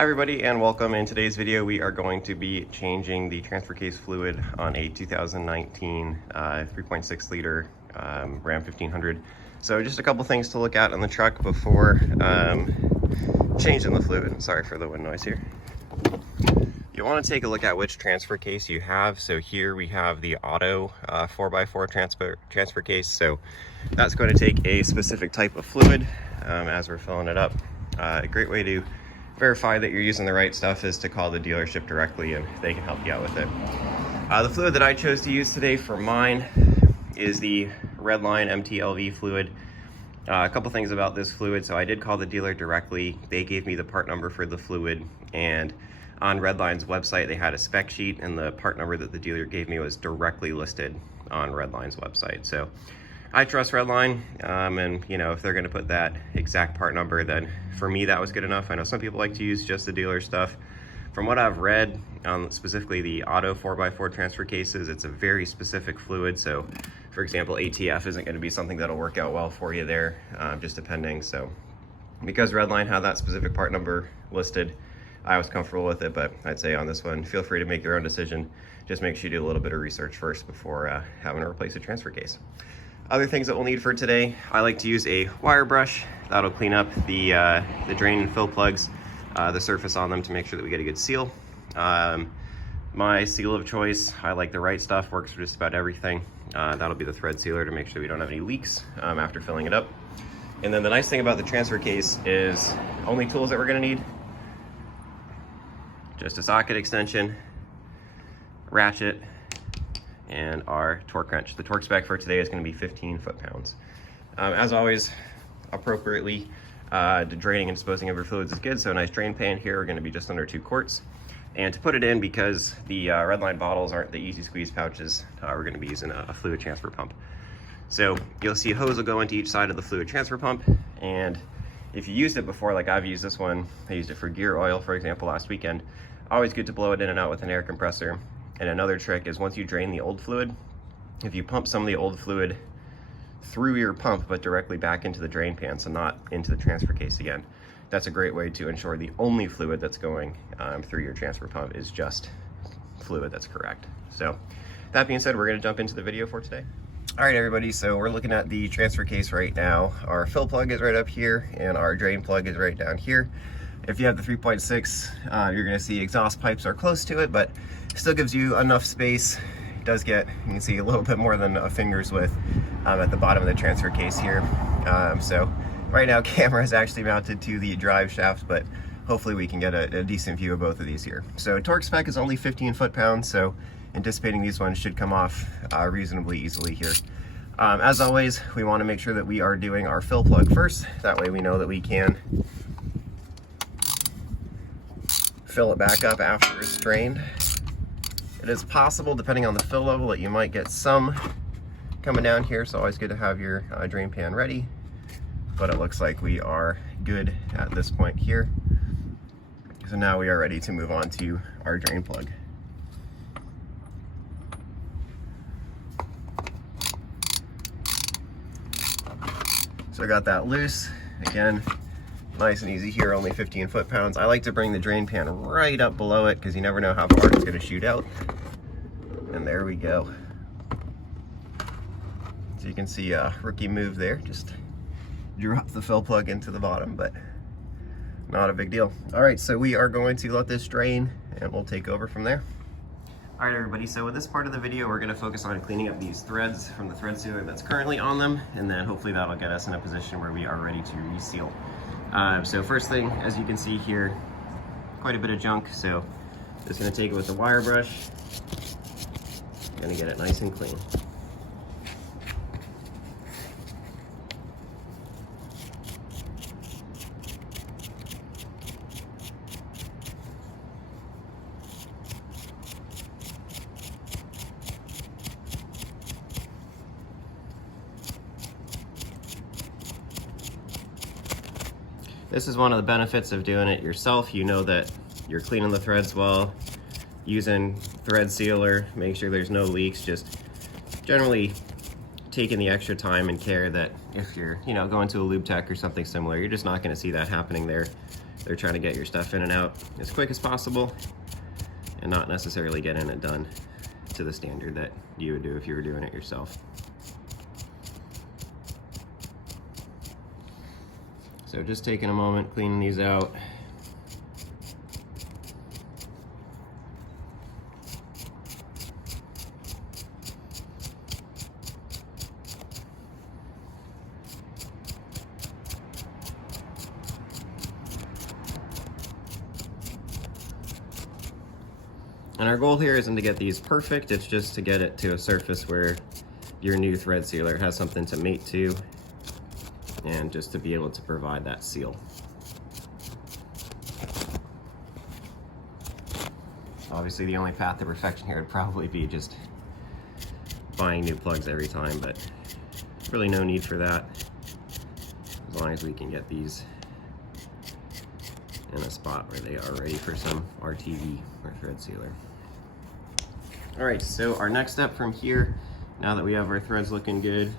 Hi everybody and welcome. In today's video we are going to be changing the transfer case fluid on a 2019 3.6 liter Ram 1500. So just a couple things to look at on the truck before changing the fluid. Sorry for the wind noise here. You want to take a look at which transfer case you have. So here we have the auto 4x4 transfer case. So that's going to take a specific type of fluid as we're filling it up. A great way to verify that you're using the right stuff is to call the dealership directly and they can help you out with it. The fluid that I chose to use today for mine is the Redline MTLV fluid. A couple things about this fluid. So I did call the dealer directly. They gave me the part number for the fluid, and on Redline's website they had a spec sheet, and the part number that the dealer gave me was directly listed on Redline's website. So I trust Redline, and you know, if they're going to put that exact part number, then for me that was good enough. I know some people like to use just the dealer stuff. From what I've read on specifically the auto 4x4 transfer cases, it's a very specific fluid. So for example, ATF isn't going to be something that'll work out well for you there, just depending. So because Redline had that specific part number listed, I was comfortable with it. But I'd say on this one, feel free to make your own decision. Just make sure you do a little bit of research first before having to replace a transfer case. Other things that we'll need for today, I like to use a wire brush. That'll clean up the drain and fill plugs, the surface on them, to make sure that we get a good seal. My seal of choice, I like the Right Stuff, works for just about everything. That'll be the thread sealer to make sure we don't have any leaks after filling it up. And then the nice thing about the transfer case is only tools that we're gonna need: just a socket extension, ratchet, and our torque wrench. The torque spec for today is going to be 15 foot-pounds. As always, appropriately, the draining and disposing of your fluids is good. So a nice drain pan here are going to be just under 2 quarts. And to put it in, because the Redline bottles aren't the easy squeeze pouches, we're going to be using a fluid transfer pump. So you'll see a hose will go into each side of the fluid transfer pump. And if you used it before, like I've used this one, I used it for gear oil, for example, last weekend. Always good to blow it in and out with an air compressor. And another trick is, once you drain the old fluid, if you pump some of the old fluid through your pump but directly back into the drain pan, so not into the transfer case again, that's a great way to ensure the only fluid that's going through your transfer pump is just fluid that's correct. So that being said, we're going to jump into the video for today. All right, everybody, so we're looking at the transfer case right now. Our fill plug is right up here and our drain plug is right down here. If you have the 3.6, you're going to see exhaust pipes are close to it, but still gives you enough space. It does get, you can see, a little bit more than a finger's width at the bottom of the transfer case here. So right now camera is actually mounted to the drive shaft, but hopefully we can get a decent view of both of these here. So torque spec is only 15 foot-pounds, so anticipating these ones should come off reasonably easily here. As always, we want to make sure that we are doing our fill plug first. That way we know that we can fill it back up after it's drained. It is possible, depending on the fill level, that you might get some coming down here, so always good to have your drain pan ready. But it looks like we are good at this point here. So now we are ready to move on to our drain plug. So I got that loose. Again, nice and easy here, only 15 foot-pounds. I like to bring the drain pan right up below it because you never know how far it's going to shoot out. And there we go. So you can see a rookie move there. Just drop the fill plug into the bottom, but not a big deal. All right, so we are going to let this drain and we'll take over from there. All right, everybody, so in this part of the video, we're going to focus on cleaning up these threads from the thread sealer that's currently on them, and then hopefully that'll get us in a position where we are ready to reseal. So first thing, as you can see here, quite a bit of junk, so just going to take it with the wire brush, going to get it nice and clean. This is one of the benefits of doing it yourself. You know that you're cleaning the threads well, using thread sealer, make sure there's no leaks, just generally taking the extra time and care that if you're, going to a lube tech or something similar, you're just not going to see that happening there. They're trying to get your stuff in and out as quick as possible and not necessarily getting it done to the standard that you would do if you were doing it yourself. So just taking a moment, cleaning these out. And our goal here isn't to get these perfect, it's just to get it to a surface where your new thread sealer has something to mate to, and just to be able to provide that seal. Obviously the only path to perfection here would probably be just buying new plugs every time, but really no need for that, as long as we can get these in a spot where they are ready for some RTV or thread sealer. All right, so our next step from here, now that we have our threads looking good,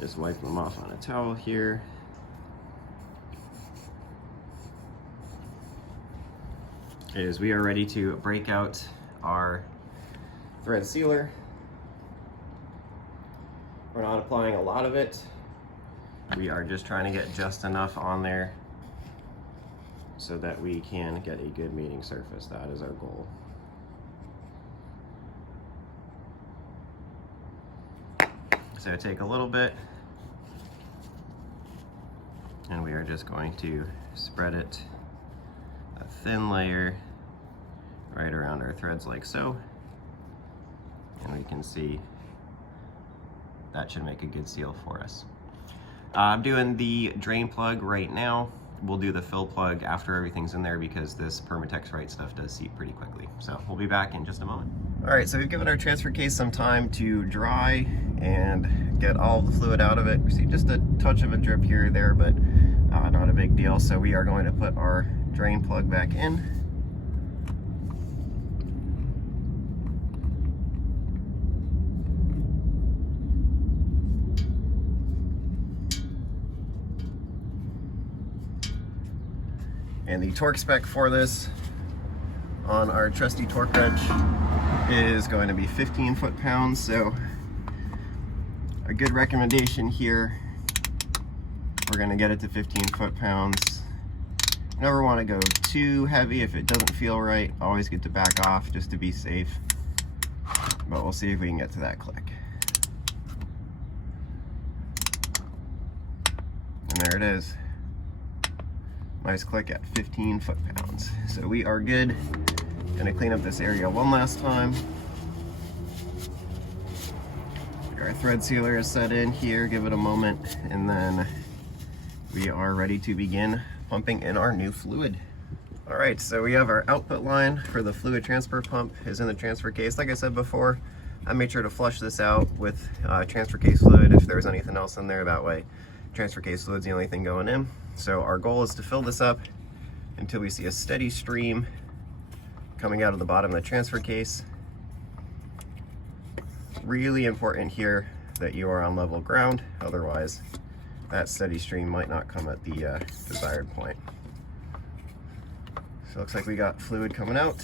just wipe them off on a towel here. Is we are ready to break out our thread sealer. We're not applying a lot of it. We are just trying to get just enough on there so that we can get a good mating surface. That is our goal. So take a little bit, and we are just going to spread it a thin layer right around our threads like so. And we can see that should make a good seal for us. I'm doing the drain plug right now. We'll do the fill plug after everything's in there because this Permatex Right stuff does seep pretty quickly. So we'll be back in just a moment. All right, so we've given our transfer case some time to dry and get all the fluid out of it. We see just a touch of a drip here or there, but not a big deal. So we are going to put our drain plug back in. And the torque spec for this on our trusty torque wrench is going to be 15 foot-pounds. So a good recommendation here, we're going to get it to 15 foot-pounds. Never want to go too heavy. If it doesn't feel right, always get to back off just to be safe. But we'll see if we can get to that click. And there it is. Nice click at 15 foot-pounds. So we are good. Gonna clean up this area one last time. Our thread sealer is set in here, give it a moment, and then we are ready to begin pumping in our new fluid. All right, so we have our output line for the fluid transfer pump is in the transfer case. Like I said before, I made sure to flush this out with transfer case fluid if there's anything else in there. That way, transfer case fluid's the only thing going in. So our goal is to fill this up until we see a steady stream coming out of the bottom of the transfer case. Really important here that you are on level ground, otherwise that steady stream might not come at the desired point. So it looks like we got fluid coming out.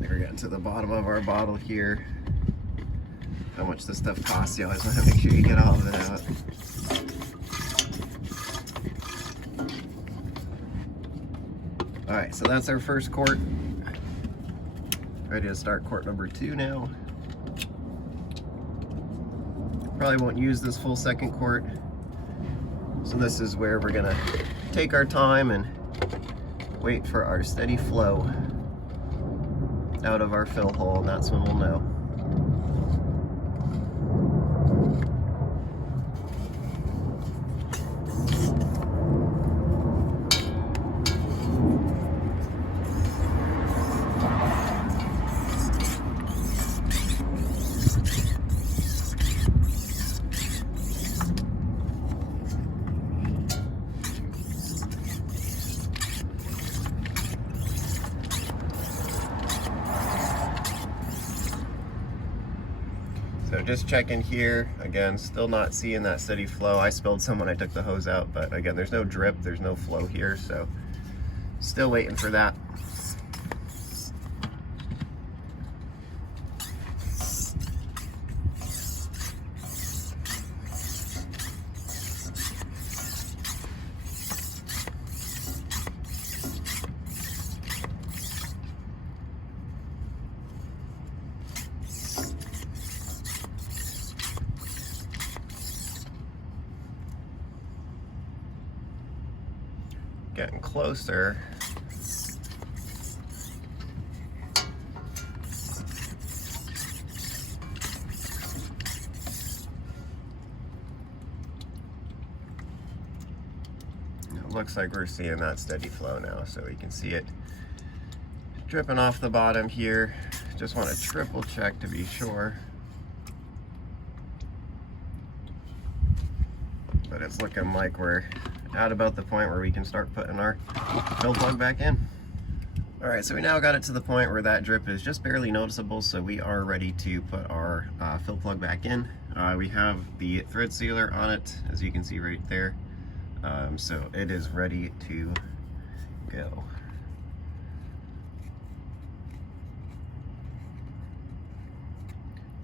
We're getting to the bottom of our bottle here. How much this stuff costs, you always want to make sure you get all of it out. All right, so that's our first quart. Ready to start quart number 2 now. Probably won't use this full second quart. So this is where we're gonna take our time and wait for our steady flow out of our fill hole, and that's when we'll know. So just checking here, again, still not seeing that steady flow. I spilled some when I took the hose out, but again, there's no drip, there's no flow here, so still waiting for that. Getting closer. It looks like we're seeing that steady flow now, so we can see it dripping off the bottom here. Just want to triple check to be sure. But it's looking like we're at about the point where we can start putting our fill plug back in. All right, so we now got it to the point where that drip is just barely noticeable, so we are ready to put our fill plug back in. We have the thread sealer on it, as you can see right there. So it is ready to go.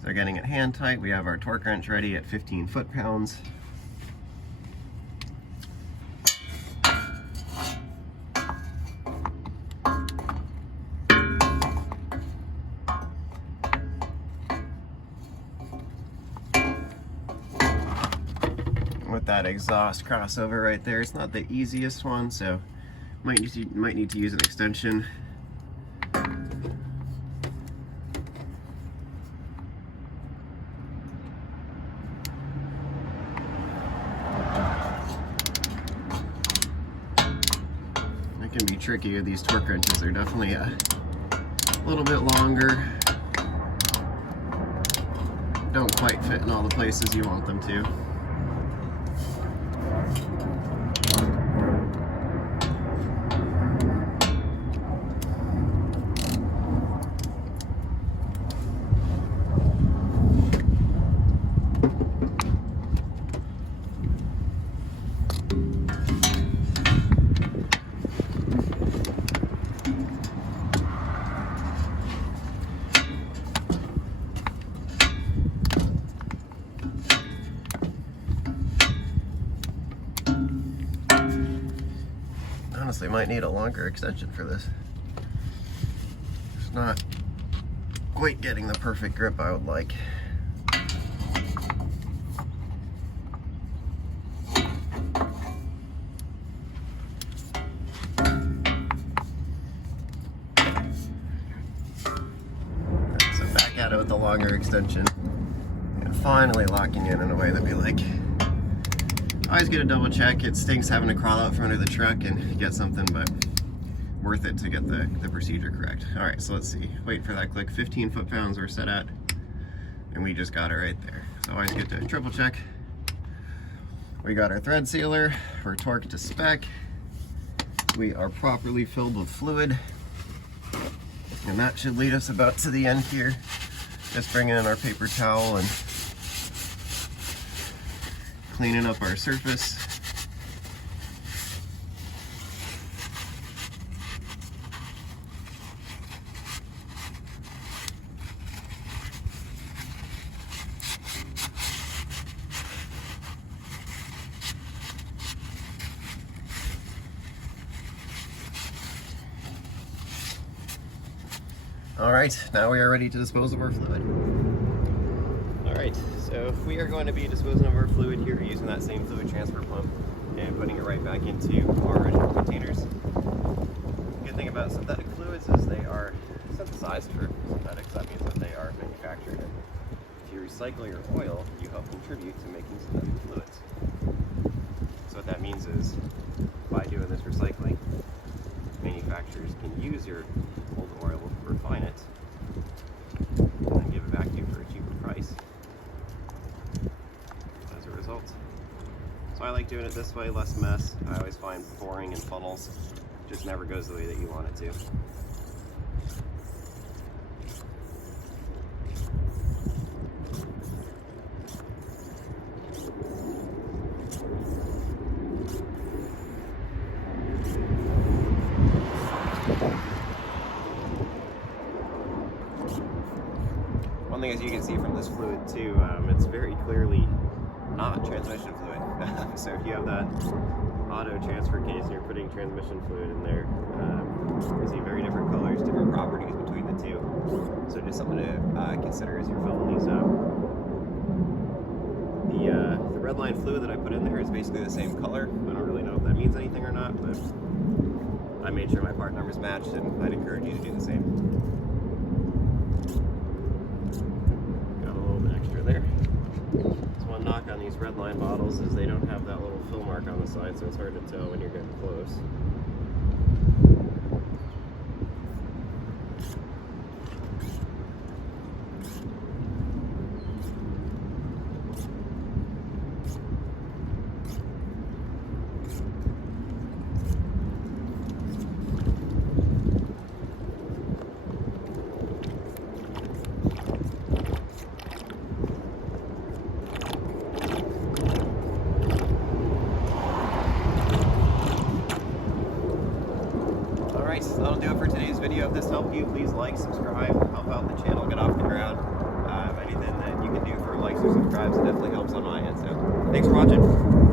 So getting it hand tight, we have our torque wrench ready at 15 foot-pounds. With that exhaust crossover right there, it's not the easiest one, so might need to use an extension. It can be tricky with these torque wrenches. They're definitely a little bit longer. Don't quite fit in all the places you want them to. Honestly, might need a longer extension for this. It's not quite getting the perfect grip I would like. So back at it with the longer extension. And finally locking in a way that we like. Always get a double check. It stinks having to crawl out front of the truck and get something, but worth it to get the procedure correct. All right, so let's see. Wait for that click. 15 foot-pounds we're set at, and we just got it right there. So always get to triple check. We got our thread sealer. We're torqued to spec. We are properly filled with fluid, and that should lead us about to the end here. Just bringing in our paper towel and cleaning up our surface. All right, now we are ready to dispose of our fluid. All right, so we are going to be disposing of our fluid here using that same fluid transfer pump and putting it right back into our original containers. The good thing about synthetic fluids is they are synthesized for synthetics. That means that they are manufactured. If you recycle your oil, you help contribute to making synthetic fluids. So what that means is, by doing this recycling, manufacturers can use your old oil, refine it, and then give it back to you for a cheaper price as a result. So I like doing it this way, less mess. I always find pouring in funnels just never goes the way that you want it to. One thing, as you can see from this fluid too, it's very clearly not transmission fluid. So if you have that auto transfer case and you're putting transmission fluid in there, you see very different colors, different properties between the two. So just something to consider as you're filling these up. The redline fluid that I put in there is basically the same color. I don't really know if that means anything or not, but I made sure my part numbers matched, and I'd encourage you to do the same. There. So one knock on these redline bottles is they don't have that little fill mark on the side, so it's hard to tell when you're getting close. So that'll do it for today's video. If this helped you, please like, subscribe, help out the channel get off the ground. Anything that you can do for likes or subscribes, it definitely helps on my end. So thanks for watching.